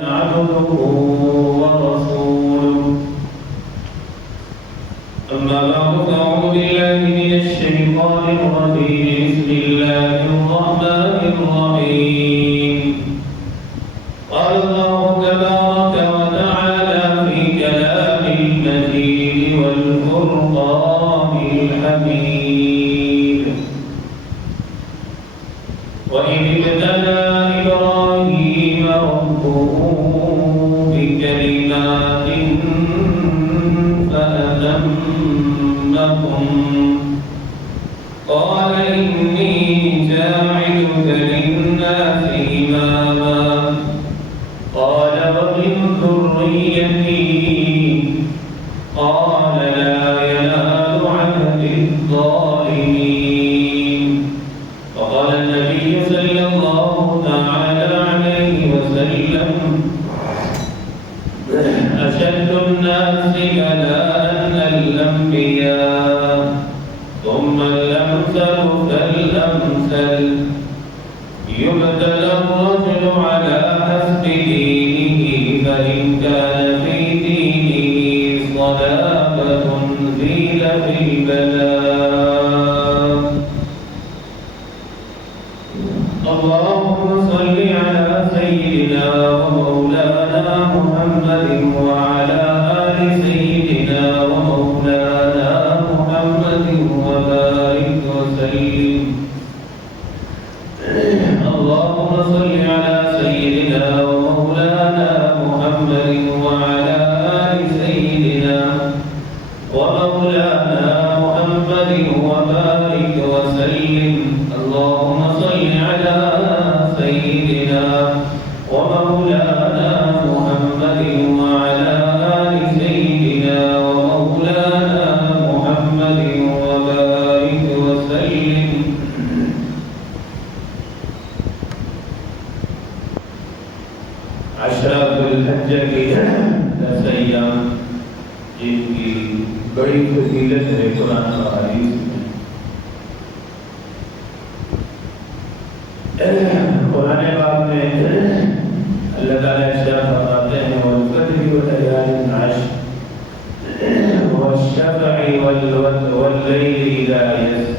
عبده ورسوله أما بعد فأعوذ بالله من الشيطان الرجيم بسم الله الرحمن الرحيم قال الله تبارك وتعالى في كلام المجيد والفرقان الحميد وإذ ابتلى إبراهيم ربه بكلمات فأتمهم قال إني جاعلك للناس إماما قال ومن ذريتي قال لا ينال عهد الظالمين وقال النبي صلى الله تعالى عليه وسلم أشد الناس بلاء الأنبياء ثم الأمثل فالأمثل يبتلى الرجل على حسب دينه فإن كان في دينه صلابة زيل في البلاء اللهم صل على سيدنا ومولانا محمد وعلى آل سيدنا ومولانا محمد وبارك وسلم اللهم صل على سيدنا ومولانا محمد وعلى آل سيدنا ومولانا محمد وبارك وسلم اللهم صل على سيدنا ومولانا محمد وعلى آل سيدنا ومولانا محمد وبارك وسلم عشرة ذو الحجہ کی 10 ایام جن کی بڑی فضیلت ہے قرآن و حدیث میں قرآن پاک میں اللہ تعالیٰ ارشاد فرماتے ہیں والفجر وليال عشر والشفع والليل إذا يسر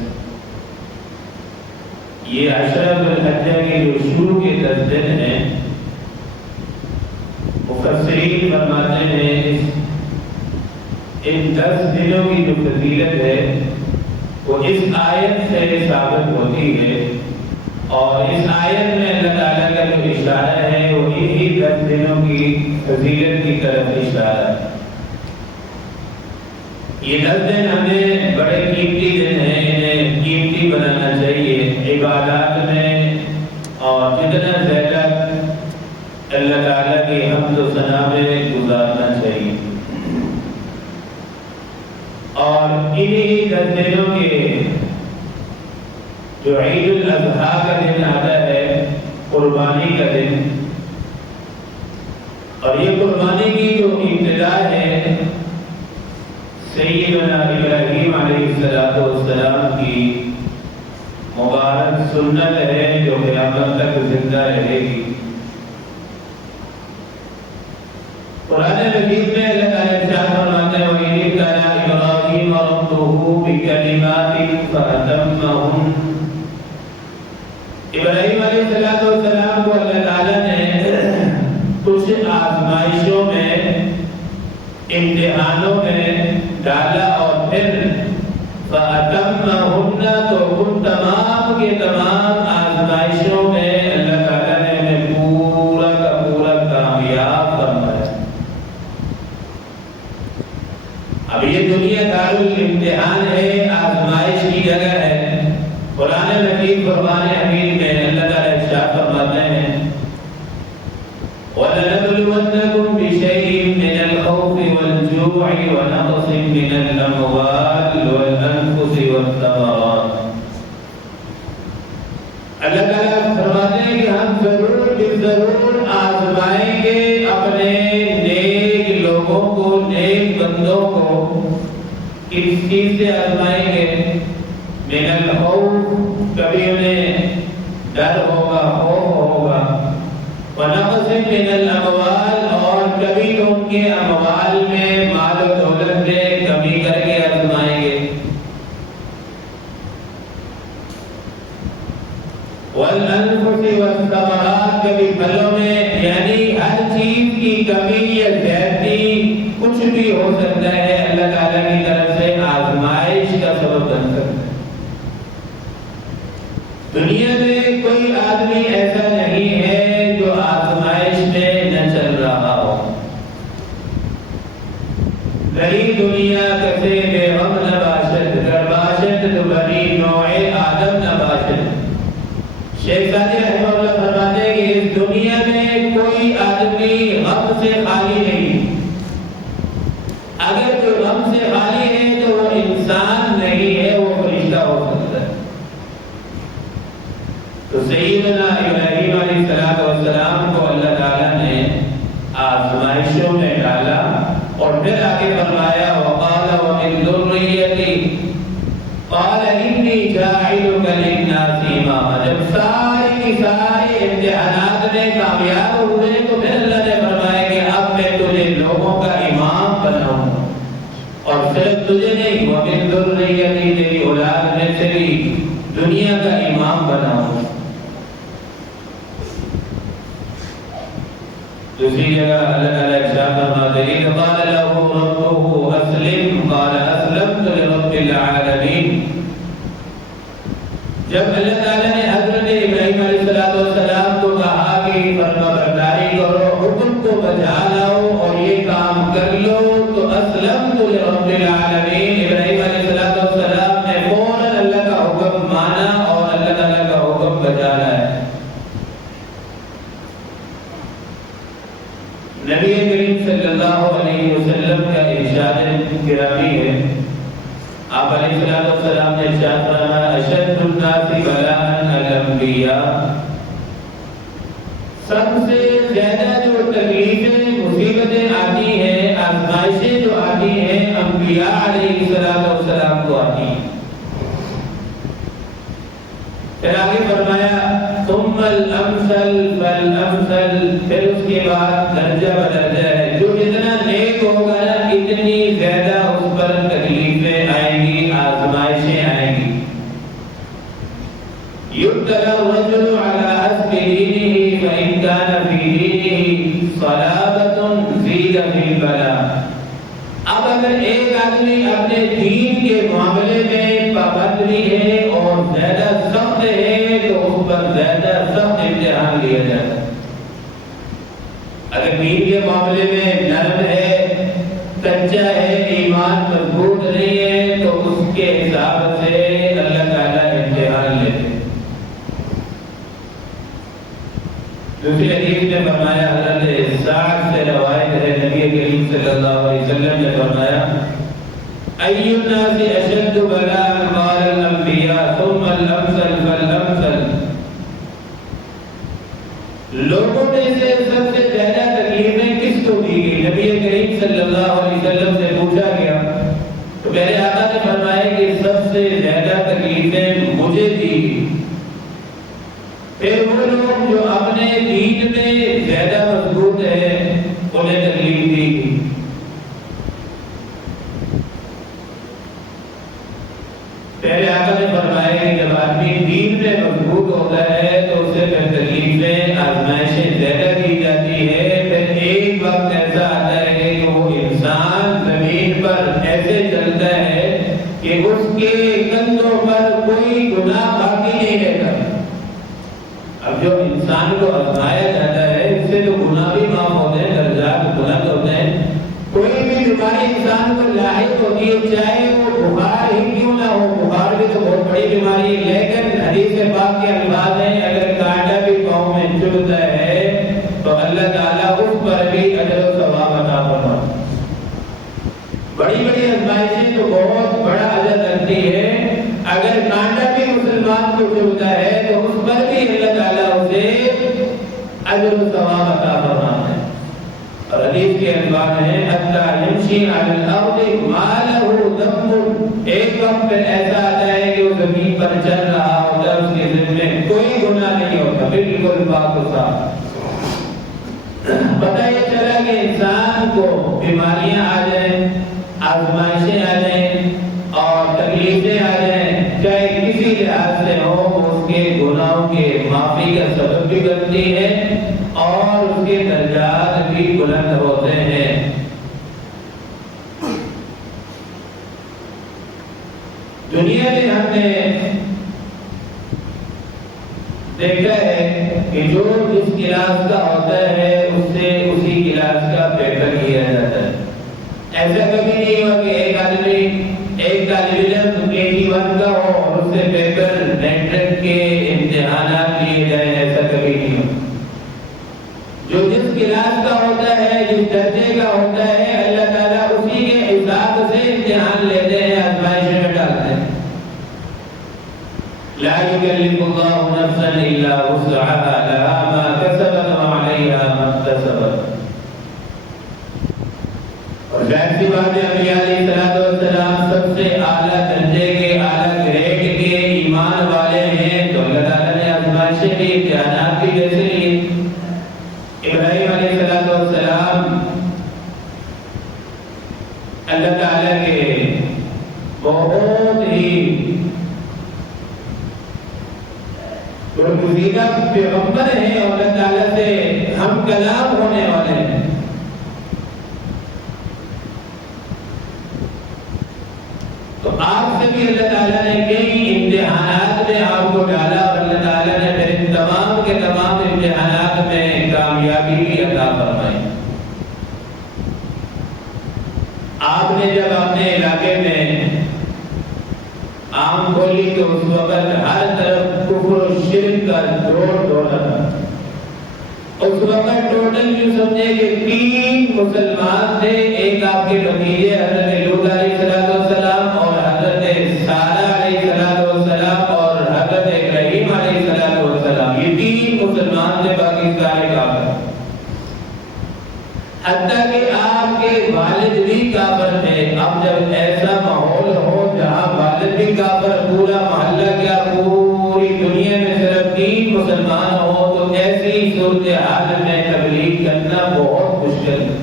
یہ عشرة ذو الحجہ کے جو شروع کے 10 دن ہیں مفسرین فرماتے ہیں ان 10 دنوں کی جو فضیلت ہے وہ اس آیت سے ثابت ہوتی ہے اور اس آیت میں اللہ تعالیٰ کا جو اشارہ ہے وہ انہی 10 دنوں کی فضیلت کی طرف اشارہ ہے یہ 10 دن ہمیں بڑے قیمتی دن ہیں انہیں قیمتی بنانا چاہیے عبادات میں اور جتنا زیادہ اللہ تعالیٰ کی حمد و ثنا میں گزارنا چاہیے اور انہی 10 دنوں کے جو عید الاضحیٰ کا دن آتا ہے قربانی کا دن اور یہ قربانی کی جو ابتدا ہے سیدنا ابراہیم علیہ السلام کی مبارک سنت ہے جو قیامت تک زندہ رہے گی قرآن مجید میں اللہ تعالیٰ ارشاد فرماتے ہیں وَإِذِ ابْتَلَىٰ إِبْرَاهِيمَ رَبُّهُ بِكَلِمَاتٍ فَأَتَمَّهُنَّ ابراہیم علیہ السلام کو اللہ تعالیٰ نے کچھ آزمائشوں میں امتحانوں میں ڈالا اور پھر فَأَتَمَّهُنَّ تو ان تمام کے تمام آزمائشوں میں اللہ تعالیٰ نے ہمیں پورا کا پورا کامیاب فرمایا اب یہ دنیا دارالامتحان ہے آزمائش کی جگہ ہے قرآن مجید فرمان حمید میں اللہ تعالیٰ ارشاد فرماتے ہیں وَلَنَبْلُوَنَّكُمْ بِشَيْءٍ مِّنَ الْخَوْفِ وَالْجُوعِ وَنَقْصٍ مِّنَ الْأَمْوَالِ وَالْأَنفُسِ وَالثَّمَرَاتِ اللہ تعالیٰ فرماتے ہیں کہ ہم ضرور آزمائیں گے اپنے نیک لوگوں کو نیک بندوں کو کس چیز سے آزمائیں گے من الخوف کبھی انہیں ڈر ہوگا خوف ہوگا ونقص من الاموال کمی یا زیادتی کچھ بھی ہو سکتا ہے، اللہ تعالیٰ کی طرف سے آزمائش کا سبب بن سکتا ہے۔ دنیا میں کوئی آدمی ایسا نہیں ہے جو آزمائش میں نہ چل رہا ہو۔ رہی دنیا کسے بے غم نہ باشد، گر باشد تو بنی نوع آدم نہ باشد۔ شیخ سعدی رحمہ اللہ فرماتے ہیں کہ اس دنیا میں کوئی آدمی غم سے خالی نہیں، اگر جو غم سے خالی ہے تو وہ انسان نہیں ہے، وہ فرشتہ ہو سکتا ہے۔ تو سیدنا ابراہیم علیہ السلام کو اللہ تعالیٰ نے آزمائشوں میں ڈالا اور پھر آگے فرمایا وقال ومن ذریتی قال انی جاعلک للناس اماما۔ جب سارے کی سارے امتحانات میں کامیاب ہوئے تو پھر اللہ نے فرمایا کہ اب میں تجھے لوگوں کا امام بناؤں گا، اور صرف تجھے نہیں ومن ذریتی تیری اولاد میں سے بھی دنیا کا امام بناؤں گا۔ دوسری جگہ اللہ تعالیٰ ارشاد فرماتے ہیں کہ قال له ربه اسلم قال اسلمت لرب العالمین۔ جب اللہ تعالیٰ نے حضرت ابراہیم علیہ السلام کو کہا کہ فرما برداری کرو، حکم کو بجا لاؤ اور یہ کام کر لو، تو اسلمت لرب العالمین، ابراہیم علیہ السلام نے فوراً اللہ کا حکم مانا اور اللہ تعالیٰ کا حکم بجا لایا۔ نبی کریم صلی اللہ علیہ وسلم کا ارشاد گرامی ہے، آپ علیہ السلام نے ارشاد فرمایا اشد الناس بلاء الانبیاء، سب سے زیادہ جو تکلیفیں مصیبتیں آتی ہیں، آزمائشیں جو آتی ہیں، انبیاء علیہ السلام کو آتی ہیں۔ پھر آگے فرمایا ثم الامثل فالامثل، پھر اس کے بعد درجہ بدرجہ ہے، جو جتنا نیک ہوگا اتنی زیادہ اس پر تکلیفیں آئیں گی، آزمائشیں آئیں گی۔ یبتلی الرجل علی حسب دینہ فإن کان فی دینہ صلابۃ زید فی البلاء۔ اب اگر ایک آدمی اپنے دین کے معاملے میں پابند بھی ہے اور زیادہ سخت ہے تو اس پر زیادہ سخت امتحان لیا جاتا ہے۔ اگر دین کے معاملے میں نرم ہے، کچا ہے، ایمان مضبوط نہیں ہے تو اس کے حساب سے اللہ تعالیٰ امتحان لیتے ہیں۔ دوسری حدیث میں فرمایا، حضرت سعد سے روایت ہے، نبی کریم صلی اللہ علیہ وسلم نے فرمایا ای الناس اشد بلاء قال الانبیاء ثم الامثل فالامثل۔ لوگوں میں سے سب سے زیادہ تکلیفیں کس کو دی گئی؟ نبی کریم صلی اللہ علیہ وسلم سے پوچھا گیا تو میرے آقا نے فرمایا کہ سب سے زیادہ تکلیفیں مجھے دی گئی۔ پھر وہ لوگ جو اپنے دین میں زیادہ مضبوط ہے انہیں تکلیف دی گئی۔ پہلے آقا نے فرمایا کہ جب آدمی دین میں مضبوط ہوتا ہے تو اسے پھر تکلیفیں آزمائشیں زیادہ دی جاتی ہے۔ پھر ایک وقت ایسا آتا ہے کہ وہ انسان زمین پر ایسے چلتا ہے کہ اس کے کندھوں پر کوئی گناہ باقی نہیں رہتا۔ اب جو انسان کو آزمایا جاتا ہے اس سے تو گناہ بھی معاف ہوتے ہیں، درجات بلند ہوتے ہیں۔ کوئی بھی بیماری انسان کو لاحق ہوتی ہے، چاہے وہ بخار ہی کیوں نہ ہو، بخار بھی تو بہت بڑی بیماری ہے، لیکن حدیث پاک کے الفاظ ہیں اگر کانٹا بھی پاؤں میں چبھتا ہے تو اللہ تعالیٰ اس پر بھی اجر و ثواب عطا فرماتا ہے۔ بڑی بڑی آزمائشیں تو بہت بڑا اجر رکھتی ہے، اگر کانٹا بھی مسلمان کو چبھتا ہے تو اس پر بھی اللہ تعالیٰ اسے اجر و ثواب عطا فرماتا ہے۔ اور حدیث کے الفاظ ہیں حتی یمشی علی الارض ما لہ ذنب، ایک وقت پھر ایسا آتا ہے کہ وہ زمین پر چل رہا ہوتا ہے، اس کے ذمہ میں کوئی گناہ نہیں ہوتا، بالکل پاک و صاف۔ پتہ یہ چلا کہ انسان کو بیماریاں آ جائیں، آزمائشیں آ جائیں اور تکلیفیں آ جائیں، چاہے کسی لحاظ سے ہو، اس کے گناہوں کے معافی کا سبب بھی بنتی ہے اور اس کے درجات بھی بھی بلند ہوتے ہیں۔ دنیا میں ہم نے دیکھا ہے کہ جو جس کلاس کا ہوتا ہے اس سے اسی کلاس کا پیپر کیا جاتا ہے۔ ایسا کبھی نہیں ہوا کہ ایک طالب علم KG1 کا ہو اور اس سے پیپر میٹرک کے امتحانات لیے جائیں، ایسا کبھی نہیں ہوا۔ جو جس کلاس کا ہوتا ہے، جس درجے کا ہوتا ہے، اللہ تعالیٰ اسی کے حساب سے امتحان لیتے ہیں، آزمائش میں ڈالتے ہیں۔ لا يكلف الله نفسا الا وسعها لها ما كسبت وعليها ما اكتسبت۔ اور ظاہر سی بات ہے، انبیاء علیہ السلام سب سے اعلیٰ درجے کے، اعلیٰ گریڈ کے ایمان والے ہیں، تو اللہ تعالیٰ نے آزمائشیں بھی، امتحانات بھی کیسے لیے؟ ابراہیم علیہ السلام اللہ تعالیٰ کے بہت ہی برگزیدہ پیغمبر ہیں اور اللہ تعالیٰ سے ہم کلام ہونے والے ہیں۔ تو آپ سے بھی اللہ تعالیٰ نے کئی امتحانات میں آپ کو ڈالا اور اللہ تعالیٰ نے پھر تمام کے تمام امتحانات میں کامیابی بھی عطا فرمائی۔ آپ نے جب اپنے علاقے میں آم کھولی تو اس وقت ہر طرف کفر و شرک کا دور دورہ تھا۔ اس وقت ٹوٹل یوں سمجھے کہ 3 مسلمان تھے، ایک آپ کے بھتیجے حضرت لوط علیہ السلام اور حضرت سارہ علیہ السلام اور حضرت ابراہیم علیہ السلام، یہ 3 مسلمان تھے، باقی سارے کافر۔ حتیٰ کہ آپ کے والد بھی کافر تھے۔ اب جب ایسا ماحول ہو جہاں والد بھی کافر، پورا محلہ کیا پوری دنیا میں صرف 3 مسلمان ہو، تو ایسی صورتحال میں تبلیغ کرنا بہت مشکل ہے۔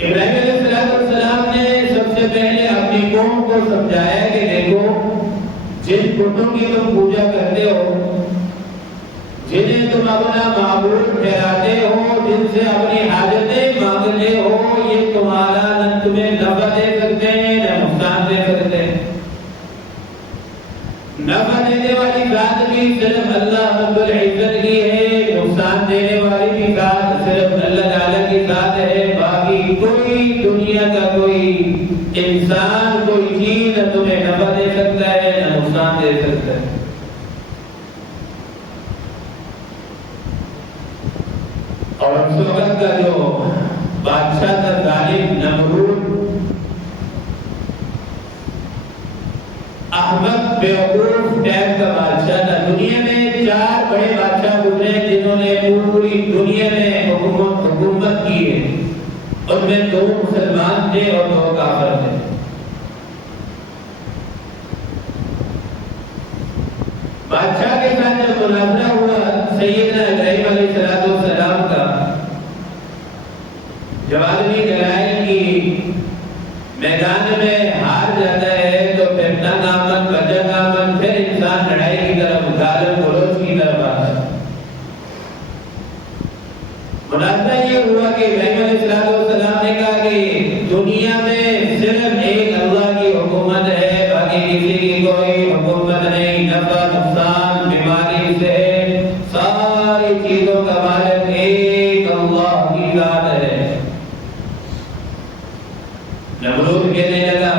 ابراہیم علیہ السلام نے سب سے پہلے اپنی قوم کو سمجھایا کہ دیکھو، جن بتوں کی تم پوجا کرتے ہو، جنہیں تم اپنا معبود ٹھہراتے ہو، جن سے اپنی حاجتیں مانگتے ہو، یہ تمہارا نہ تمہیں نفع دے سکتے ہیں نہ نقصان دے سکتے ہیں۔ نفع دینے والی ذات بھی صرف اللہ رب العزت کی ہے، نقصان دینے والی بھی ذات صرف اللہ تعالیٰ کی ذات ہے۔ باقی کوئی دنیا کا کوئی انسان، کوئی چیز نہ تمہیں نفع دے سکتا ہے نہ نقصان دے سکتا ہے۔ اور اس وقت کا جو بادشاہ تھا ظالم نمرود، احمد بیوقوف ٹائپ کا بادشاہ تھا۔ دنیا میں 4 بڑے بادشاہ گزرے جنہوں نے پوری دنیا میں حکومت کی ہے، ان میں 2 مسلمان تھے اور 2 کافر تھے۔ بادشاہ کے ساتھ جب مناظرہ ہوا سیدنا ابراہیم علیہ السلام کا، جب آدمی دلائل کی میدان میں ہار جاتا ہے تو پھر تنگ آمد بجا آمد، پھر انسان لڑائی کی طرف، غالب گلوچ کی طرف آتا ہے۔ مناظرہ یہ ہوا کہ ابراہیم علیہ السلام نے کہا کہ دنیا میں صرف ایک اللہ کی حکومت ہے، باقی کسی کی کوئی حکومت نہیں، نفع نقصان بیماری سے ساری چیزوں کا مالک ایک اللہ کی ذات ہے۔ نمرود کہنے لگا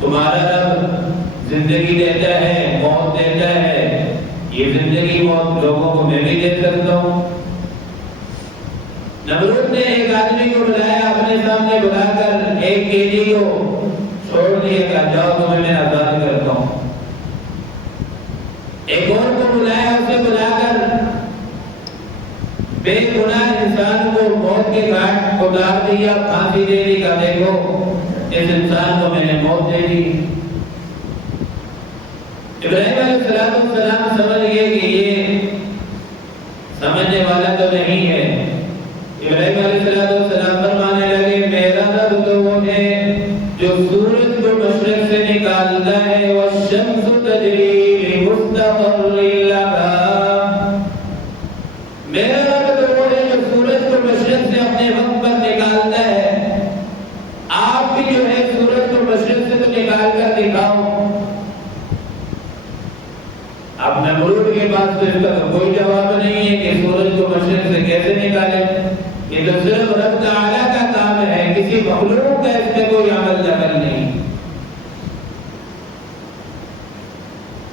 تمہارا رب زندگی دیتا ہے، موت دیتا ہے، یہ زندگی موت لوگوں کو میں بھی دے سکتا ہوں۔ نمرود نے ایک آدمی کو بلایا، اپنے سامنے بلا کر ایک قیدی کو چھوڑ دیا، کہا جاؤ تمہیں میں آزاد کرتا ہوں۔ ایک اور کو بلایا، اسے بلا کر بے گناہ انسان کو موت کے گھاٹ اتار دیا، پھانسی دے دی، کہا دیکھو اس انسان کو میں نے موت دے دی۔ ابراہیم علیہ السلام سمجھ گئے کہ یہ سمجھنے والا تو نہیں ہے۔ ابراہیم علیہ السلام فرمانے لگے میرا رب تو وہ ہے جو سورج کو مشرق سے نکالتا ہے، والشمس تجری لمستقر لها، کے پاس تو اس کا تو کوئی جواب نہیں ہے کہ سورج کو مشرق سے کیسے نکالے. یہ تو صرف رب تعالیٰ کا کام ہے، کسی مخلوق کا اس میں کوئی عمل دخل نہیں.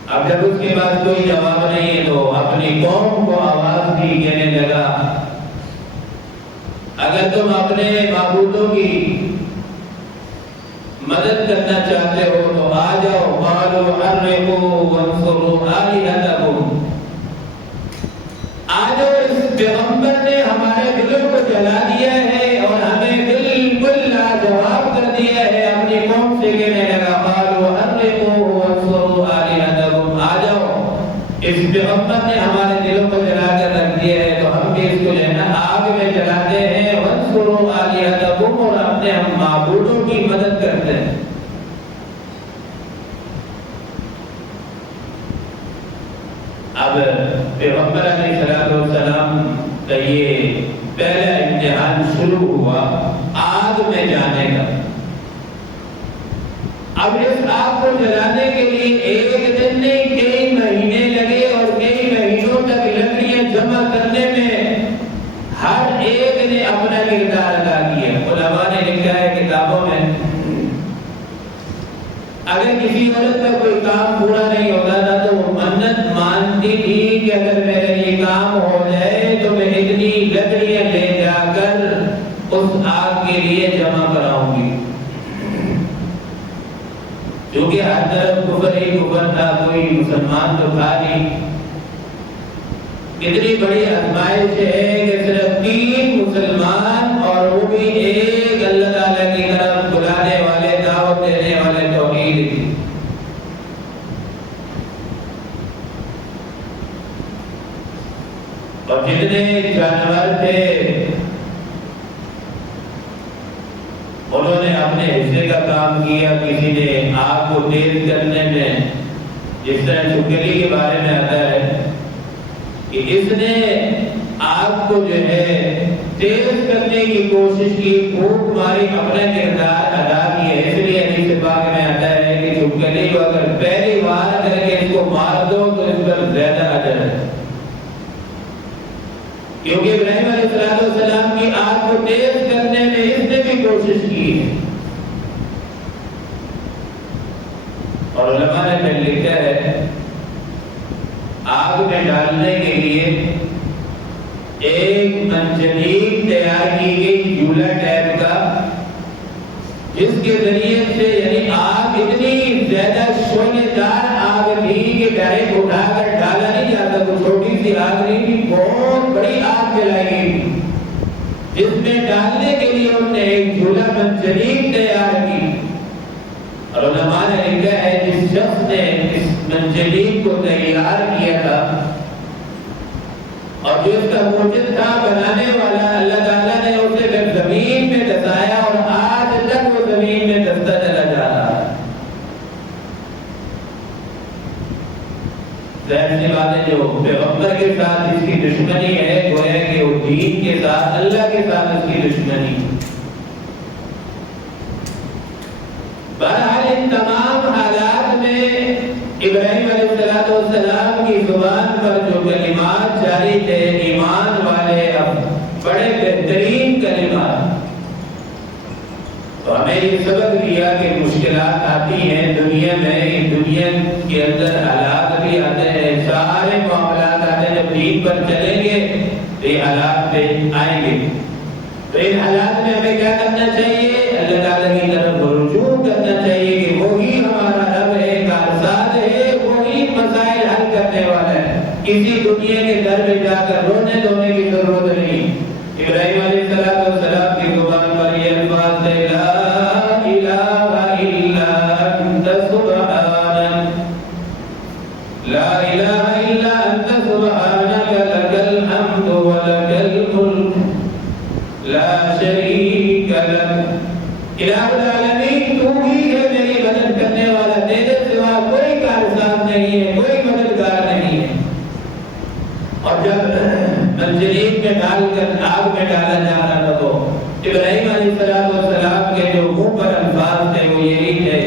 اب جب اس کے پاس کوئی جواب نہیں ہے تو اپنی قوم کو آواز دی، کہنے لگا اگر تم اپنے معبودوں کی مدد کرنا چاہتے ہو تو آ جاؤ. قالوا حرقوا وانصروا آلهتكم. آج اس پیغمبر نے ہمارے دلوں کو جلا دیا ہے اور ہمیں بالکل لاجواب کر دیا ہے. اپنی قوم سے کہنے لگا قالوا حرقوا وانصروا آلهتكم. آ جاؤ، اس پیغمبر نے ہمارے دلوں کو جلا کر رکھ دیا ہے تو ہم بھی اس کو جو ہے نا آگ میں جلاتے ہیں. وانصروا آلهتكم، اور اپنے ہم معبودوں کی مدد کرتے ہیں. اب پیغمبر علیہ السلام کا یہ پہلا امتحان شروع ہوا آگ میں جانے کا. اب اس آگ کو جلانے کے لیے ایک دن نہیں کئی مہینے لگے اور کئی مہینوں تک لکڑیاں جمع کرنے میں ہر ایک نے اپنا کردار ادا کیا. علماء نے لکھا ہے کتابوں میں اگر کسی عورت کا کوئی کام پورا نہیں ہوتا تھا تو وہ منت مانتی تھی کہ اگر میرا یہ کام ہو جائے تو میں اتنی لکڑیاں لے جا کر اس آگ کے لیے جمع کراؤں گی. کیونکہ ہر طرف کفر ہی کفر تھا، کوئی مسلمان تو تھا نہیں. اتنی بڑی آزمائش ہے کہ صرف 3 مسلمان اور وہ بھی ایک اللہ تعالیٰ کی طرف بلانے والے، دعوت دینے والے توحید تھی. اور جتنے جانور تھے انہوں نے اپنے حصے کا کام کیا. کسی نے آگ کو تیز کرنے میں، جس طرح چھکلی کے بارے میں آتا ہے کہ اس نے آگ کو جو ہے تیز کرنے کی کوشش کی، پھونک ماری، اپنا کردار ادا کیا. اس لیے حدیث پاک میں آتا ہے کہ چھکلی کو اگر پہلی بار کر کے اس کو مار دو تو اس پر زیادہ اجر ہے. کیونکہ ابراہیم علیہ السلام کی آگ کو تیز کرنے میں اس نے بھی کوشش کی ہے. اور علماء نے پھر لکھا ہے آگ میں ڈالنے کے لیے ایک منجنیق تیار کی گئی جھولا ٹائپ کا، جس کے ذریعے سے یعنی آگ اتنی زیادہ شعلے دار آگ تھی کہ ڈائریکٹ اٹھا کر ڈالا نہیں جاتا. تو چھوٹی سی آگ نہیں تھی، بہت بڑی آگ جلائی گئی تھی جس میں ڈالنے کے لیے انہوں نے ایک جھولا منجنیق تیار کی. اور علماء نے لکھا ہے جس شخص نے اس منجنیق کو تیار کیا تھا اور جو اس کا موجد تھا، بنانے والا اللہ تعالیٰ نے اسے پھر زمین میں دسایا اور آج تک وہ زمین میں دستا چلا جا رہا ہے. ظاہر سی بات ہے جو پیغمبر کے ساتھ اس کی دشمنی ہے وہ ہے کہ وہ دین کے ساتھ، اللہ کے ساتھ اس کی دشمنی. بہرحال ان تمام حالات میں ابراہیم علیہ السلام کی زبان پر جو کلمات جاری تھے، ایمان والے اب بڑے بہترین کلمات. تو ہمیں یہ سبق دیا کہ مشکلات آتی ہیں دنیا میں، دنیا کے اندر حالات بھی آتے ہیں، سارے معاملات آتے ہیں. جب دین پر چلیں گے تو یہ حالات پہ آئیں گے. تو ان حالات میں ہمیں کیا کرنا چاہیے؟ اللہ تعالیٰ کی طرف رجوع کرنا چاہیے کہ وہی ہمارا رب ہے، کارساز ہے، وہی مسائل حل کرنے والا ہے. کسی دنیا کے در پہ جا کر رونے دھونے کی ضرورت نہیں. ابراہیم علیہ السلام کی زبان پر یہ الفاظ ہے لا الہ الا انت سبحانک، لا الہ الا انت سبحانک لک الحمد ولک الملک لا شریک لک. الہ العالمین تو ہی ہے میری مدد کرنے والا، تیرے سوا کوئی کارساز نہیں ہے، کوئی مددگار نہیں ہے. اور جب منجنیق میں ڈال کر آگ میں ڈالا جا رہا تھا تو ابراہیم علیہ السلام کے جو منہ پر الفاظ تھے وہ یہی تھے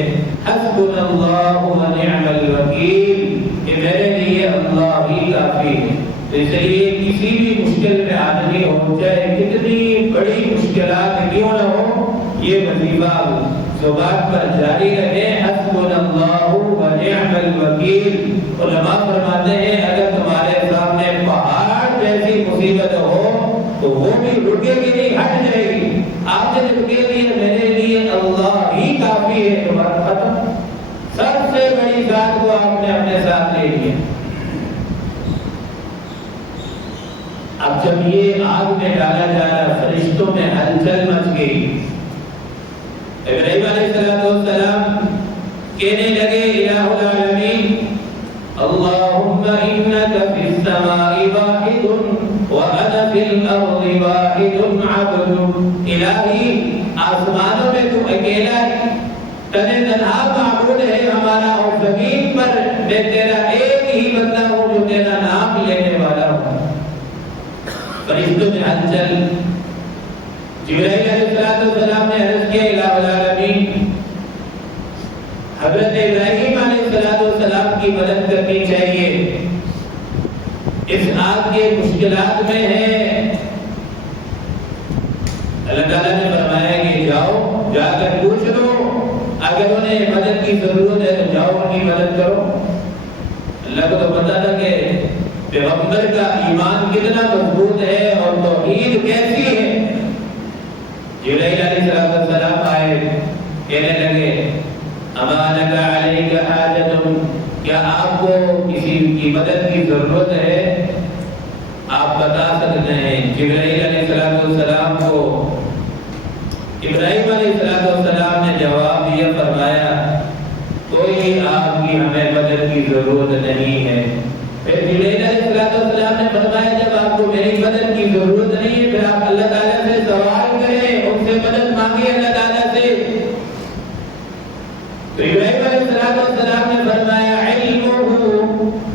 حسبنا اللہ و نعم الوکیل، کہ میرے لیے اللہ ہی کافی ہے۔ اس لیے کسی بھی مشکل میں آدمی ہو، چاہے کتنی بڑی مشکلات کیوں نہ ہو، یہ وظیفہ زبان پر جاری رہے، حسبنا اللہ و نعم الوکیل۔ علماء فرماتے ہیں اگر تمہارے سامنے پہاڑ جیسی مصیبت ہو تو وہ بھی رکے گی نہیں، ہٹ جائے گی۔ آپ نے رکے لیے میرے لیے اللہ ہی کافی ہے، تمہارا ختم۔ سب سے بڑی ذات کو آپ نے اپنے ساتھ لے لیا۔ اب جب یہ آگ میں ڈالا جا رہا، فرشتوں میں ہلچل مچ گئی۔ ابراہیم علیہ السلام کہنے لگے الہ العالمین اللہم انک فی السماء واحد وانا فی الارض واحد عبد۔ الہی آسمانوں میں تو اکیلا ہے، تنہا معبود ہے ہمارا، اور زمین پر میں تیرا ایک ہی بندہ ہوں جو تیرا نام لینے والا ہوں۔ فرشتوں میں ہلچل۔ جبرائیل علیہ السلام نے عرض کیا الہ العالمین حضرت ابراہیم علیہ السلام کی مدد کرنی چاہیے، اس آگ کے مشکلات میں ہے۔ اللہ تعالیٰ نے فرمایا کہ جاؤ، جا کر پوچھ لو، اگر انہیں مدد کی ضرورت ہے تو جاؤ ان کی مدد کرو۔ اللہ کو تو پتا تھا کہ پیغمبر کا ایمان کتنا مضبوط ہے اور توحید کیسی ہے۔ جبرائیل علیہ السلام آئے، کہنے لگے اما لک علیک حاجۃ، کیا آپ کو کسی کی مدد کی ضرورت ہے؟ آپ بتا سکتے ہیں۔ جبرائیل علیہ السلام کو ابراہیم علیہ السلام نے جواب دیا، فرمایا کوئی آپ کی ہمیں مدد کی ضرورت نہیں ہے۔ پھر جبرائیل علیہ السلام نے فرمایا جب آپ کو میری مدد کی ضرورت نہیں ہے پھر آپ اللہ تعالیٰ سے سوال کریں، ان سے مدد مانگیں اللہ تعالیٰ سے۔ تو ابراہیم علیہ السلام نے فرمایا علمہ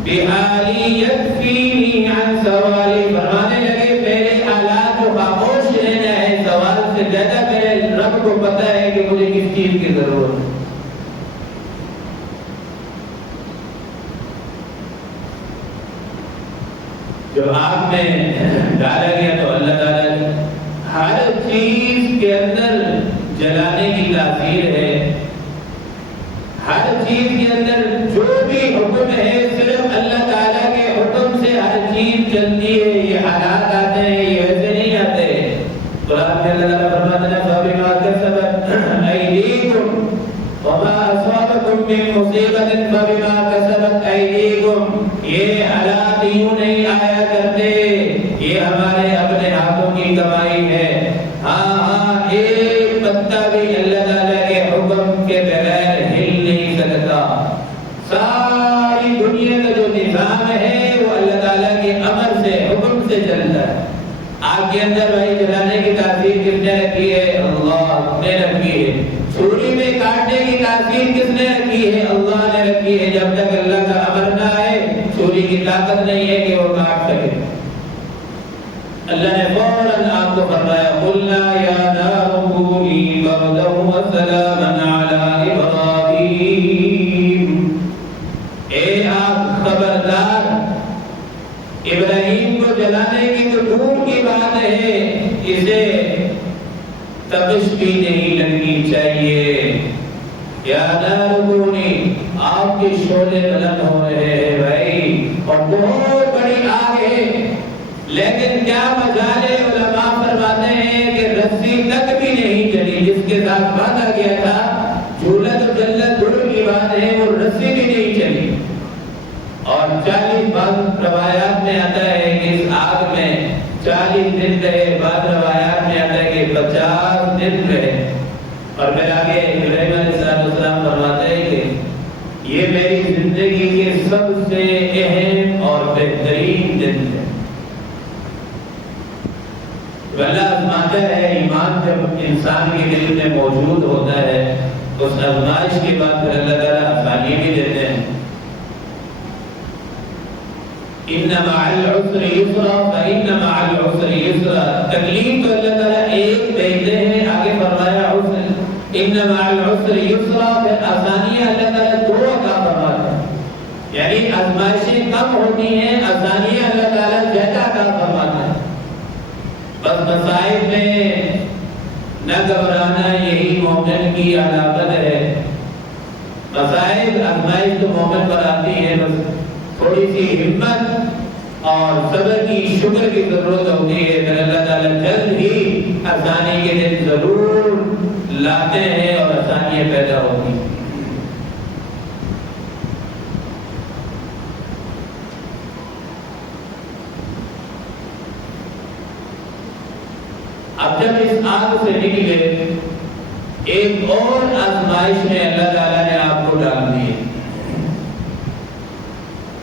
بحالی یکفینی عن سوالی، فرمانے لگے میرے حالات جو خاموش رہنا ہے، سوال سے زیادہ میرے رب کو پتا ہے کہ مجھے کس چیز کی ضرورت ہے۔ جب آگ میں ڈالا گیا تو اللہ تعالیٰ ہر چیز کے اندر جلانے کی تاثیر ہے، ہر چیز کے اندر جو بھی حکم ہے صرف اللہ تعالیٰ کے حکم سے ہر چیز چلتی ہے۔ یہ حالات آتے ہیں، یہ ویسے نہیں آتے۔ قرآن میں اللہ تعالیٰ فرماتے ہیں فَبِمَا كَسَبَتْ أَيْدِيكُمْ وَمَا أَصَابَكُم مِّن مُّصِيبَةٍ فَبِمَا كَسَبَتْ أَيْدِيكُمْ۔ یہ حالات یوں نہیں آیا کرتے، یہ ہمارے اپنے ہاتھوں کی کمائی ہے۔ ہاں ایک پتا بھی اللہ تعالیٰ کے حکم کے بغیر ہل نہیں سکتا۔ ساری دنیا کا جو نظام ہے وہ اللہ تعالیٰ کے امر سے، حکم سے چلتا ہے۔ آگ کے اندر بھائی جلانے کی تاثیر کس نے رکھی ہے؟ اللہ نے رکھی ہے۔ چھری میں کاٹنے کی تاثیر کس نے رکھی ہے؟ اللہ نے رکھی ہے۔ جب تک اللہ کا امر نہ آئے چھری کی طاقت نہیں ہے کہ وہ کاٹ سکے۔ اللہ نے فوراً آپ کو فرمایا قُلْنَا يَا نَارُ كُونِي بَرْدًا وَسَلَامًا عَلَىٰ إِبْرَاهِيمَ، اے آگ خبردار، ابراہیم کو جلانے کی تو دور کی بات ہے، اسے تپش بھی نہیں لگنی چاہیے۔ یا نار کونی، آپ کے شعلے بلند ہو رہے ہیں بھائی، اور بہت بڑی آگ ہے، لیکن کیا مجال ہے؟ علماء فرماتے ہیں کہ رسی تک بھی نہیں چلی، جس کے ساتھ باندھا گیا تھا جھولا تو جلت دور کی بات ہے، وہ رسی بھی نہیں چلی۔ اور 40 بعض روایات میں آتا ہے کہ اس آگ میں 40 دن رہے، بعض روایات میں آتا ہے کہ 50 دن رہے۔ اور پھر آگے ابراہیم علیہ السلام فرماتے ہیں کہ یہ میری زندگی کے سب سے اہم اور بہترین دن ہے۔ اللہ آزماتا ہے، ایمان جب انسان کے دل میں موجود ہوتا ہے اس آزمائش کے بعد پھر اللہ تعالیٰ آسانی بھی دیتے ہیں۔ ان مع العسر یسرا فان مع العسر یسرا، تکلیف تو اللہ تعالیٰ ایک دیتے ہیں، آگے فرمایا عسر ان مع العسر یسرا، پھر آسانیاں اللہ تعالیٰ دو عطا فرماتے ہیں۔ یعنی آزمائشیں کم ہوتی ہیں، آسانیاں اللہ تعالیٰ زیادہ عطا فرماتا ہے۔ بس مصائب میں نہ گھبرانا یہی مومن کی علامت ہے۔ مصائب آزمائش تو مومن پر آتی ہے، بس تھوڑی سی ہمت اور صبر کی، شکر کی ضرورت ہوتی ہے، پھر اللہ تعالیٰ جلد ہی آسانی کے دن ضرور لاتے ہیں اور آسانیاں پیدا ہوتی ہیں۔ اب جب اس آگ سے نکلے، ایک اور آزمائش میں اللہ تعالیٰ نے آپ کو ڈال دی،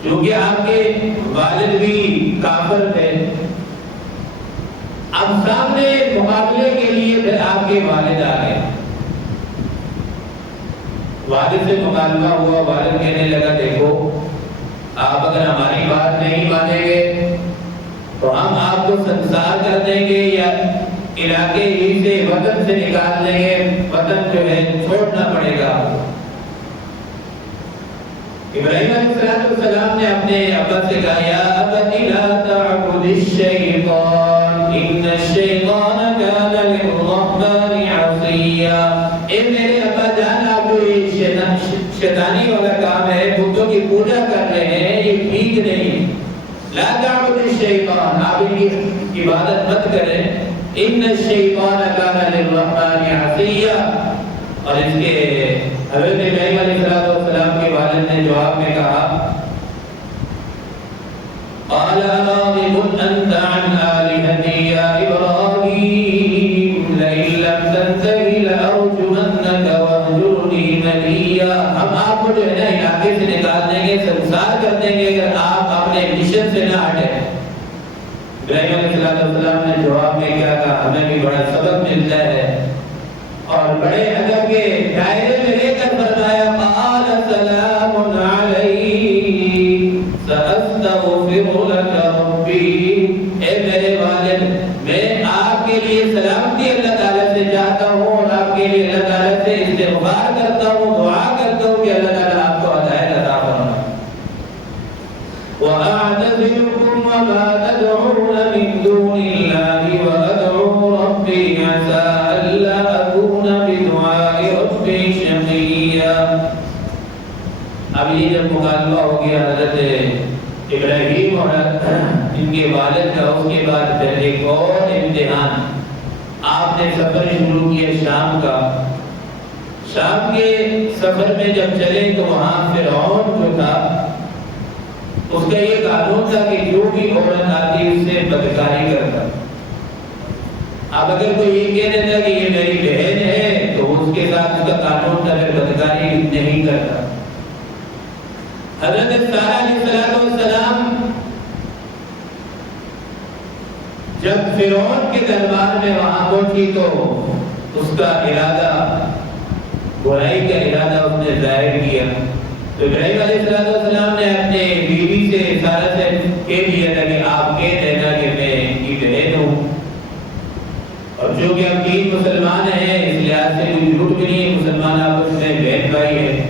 کیونکہ آپ کے والد بھی کافر تھے۔ اب سامنے مقابلے کے لیے پھر آپ کے والد آ گئے، والد سے مکالمہ ہوا، والد کہنے لگا دیکھو آپ اگر ہماری بات نہیں مانیں گے تو ہم آپ کو سنسار کر دیں گے یا علاقے ہی سے، وطن سے نکال دیں گے، وطن جو ہے چھوڑنا پڑے گا۔ ابراہیم علیہ السلام نے اپنے ابا سے کہا یا ابت لا تعبد الشیطان ان الشیطان کان للرحمن عصیا۔ اے میرے ابا جان، آپ شیطانی والا کام ہے، بتوں کی پوجا کر رہے ہیں، یہ ٹھیک نہیں۔ لا تعبد الشیطان، آپ ان کی عبادت مت کریں، ان الشیطان کان للرحمن عصیا۔ اور اس کے حضرت ابراہیم علیہ السلام کے والد نے جواب میں کہا قال راغب انت عن آلهتي يا ابراہیم لئن لم تنته لارجمنك واهجرني مليا۔ ہم آپ کو جو ہے نا علاقے سے نکال دیں گے، سنسار کر دیں گے اگر آپ اپنے مشن سے نہ ہٹیں۔ ابراہیم علیہ السلام نے جواب میں کیا کہا، ہمیں بھی بڑا سبق ملتا ہے اور بڑے ادب کے دائرے میں لے کر فرمایا قال سلام علیک سأستغفر لك ربی۔ اے میرے والد، میں آپ کے لیے سلامتی اللہ تعالیٰ سے چاہتا ہوں اور آپ کے لیے اللہ تعالیٰ سے استغفار کرتا ہوں، دعا کرتا ہوں کہ اللہ تعالیٰ آپ کو ہدایت عطا فرمائے۔ وَأَعْتَزِلُكُمْ وَمَا تَدْعُونَ مِن دُونِ اللَّهِ وَأَدْعُو رَبِّي عَسَىٰ أَلَّا أَكُونَ بِدُعَاءِ رَبِّي شَقِيًّا۔ اب یہ جب مکالمہ ہو گیا حضرت ابراہیم اور ان کے والد کا، اس کے بعد پھر ایک اور امتحان، آپ نے سفر شروع کیا شام کا۔ شام کے سفر میں جب چلے تو وہاں فرعون جو تھا، اس کا یہ قانون تھا کہ جو بھی عورت آتی اس سے بدکاری کرتا۔ اب اگر کوئی یہ کہہ دیتا کہ یہ میری بہن ہے تو اس کے ساتھ اس کا قانون تھا پھر بدکاری نہیں کرتا۔ حضرت سارہ علیہ السلام جب فرعون کے دربار میں وہاں پہنچی تو اس کا ارادہ، برائی کا ارادہ اس نے ظاہر کیا۔ تو ابراہیم علیہ السلام نے اپنے بیوی سے، سارہ سے کہہ دیا تھا کہ آپ کہہ دینا کہ میں ان کی بہن ہوں، اور جو کہ ہم تین مسلمان ہیں اس لحاظ سے کوئی جھوٹ بھی نہیں ہے، مسلمان آپس میں بہن بھائی ہے،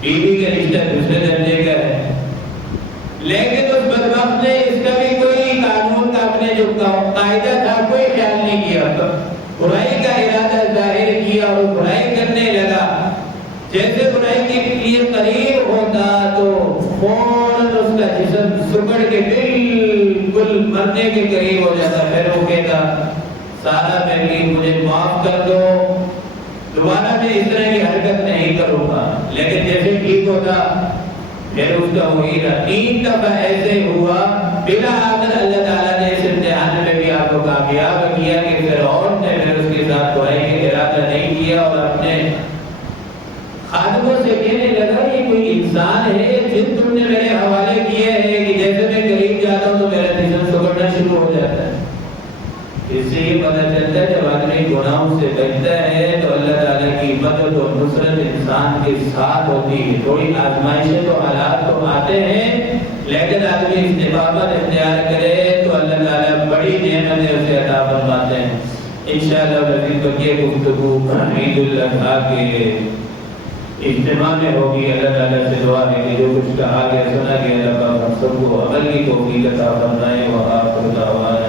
بیوی کا رشتہ دوسرے درجے کا ہے۔ لیکن اس بدبخت نے اس کا بھی کوئی قانون کا اپنے جو قاعدہ تھا کوئی خیال نہیں کیا، برائی کا ارادہ ظاہر کیا اور برائی کرنے لگا۔ جیسے برائی کے لیے قریب ہوتا تو فوراً اس کا جسم سکڑ کے بالکل مرنے کے قریب ہو جاتا، پھر وہ کہتا سارا بیٹی مجھے معاف کر دو، دوبارہ میں اس طرح کی حرکت نہیں کروں گا۔ لیکن جیسے ٹھیک ہوتا پھر اس کا وہی رہا۔ 3 دفعہ ایسے ہوا، بلا آخر اللہ تعالیٰ نے اس امتحان میں بھی آپ کو کامیاب کیا کہ فرعون نے پھر اس کے ساتھ برائی کا ارادہ نہیں کیا اور اپنے خادموں سے کہنے لگا یہ کوئی انسان ہے جن تم نے میرے حوالے کیا ہے کہ جیسے میں قریب جاتا ہوں تو میرا جسم سکڑنا شروع ہو جاتا ہے۔ اس سے یہ پتہ چلتا ہے جب آدمی گناہوں سے بچتا ہے تو اللہ تعالیٰ کی مدد اور نصرت انسان کے ساتھ ہوتی ہے۔ تھوڑی آزمائشیں تو حالات تو آتے ہیں، لیکن آدمی استقامت اختیار کرے تو اللہ تعالیٰ بڑی نعمتیں اسے عطا فرماتے ہیں۔ انشاءاللہ مزید بقیہ گفتگو عید الاضحیٰ کے اجتماع میں ہوگی۔ اللہ تعالیٰ سے دعا ہے کہ جو کچھ کہا گیا سنا گیا اللہ پاک ہم سب کو عمل کی توفیق عطا فرمائے۔ وآخر دعوانا